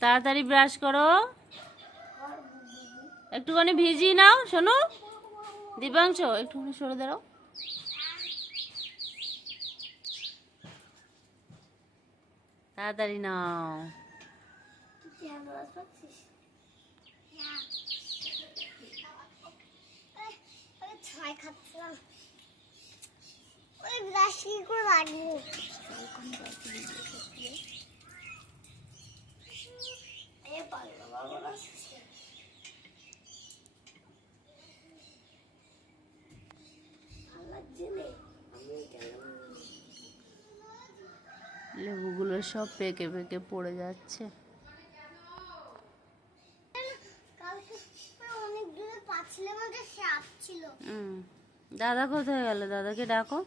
তাড়াতাড়ি ব্রাশ করো। একটুখানি ভিজিয়ে নাও। শোনো দিব্যাংশ, একটুখানি সরে দাঁড়াও। তাড়াতাড়ি নাও। লেবুগুলো সব পেকে পেকে পড়ে যাচ্ছে। দাদা কোথায় গেল? দাদাকে ডাকো।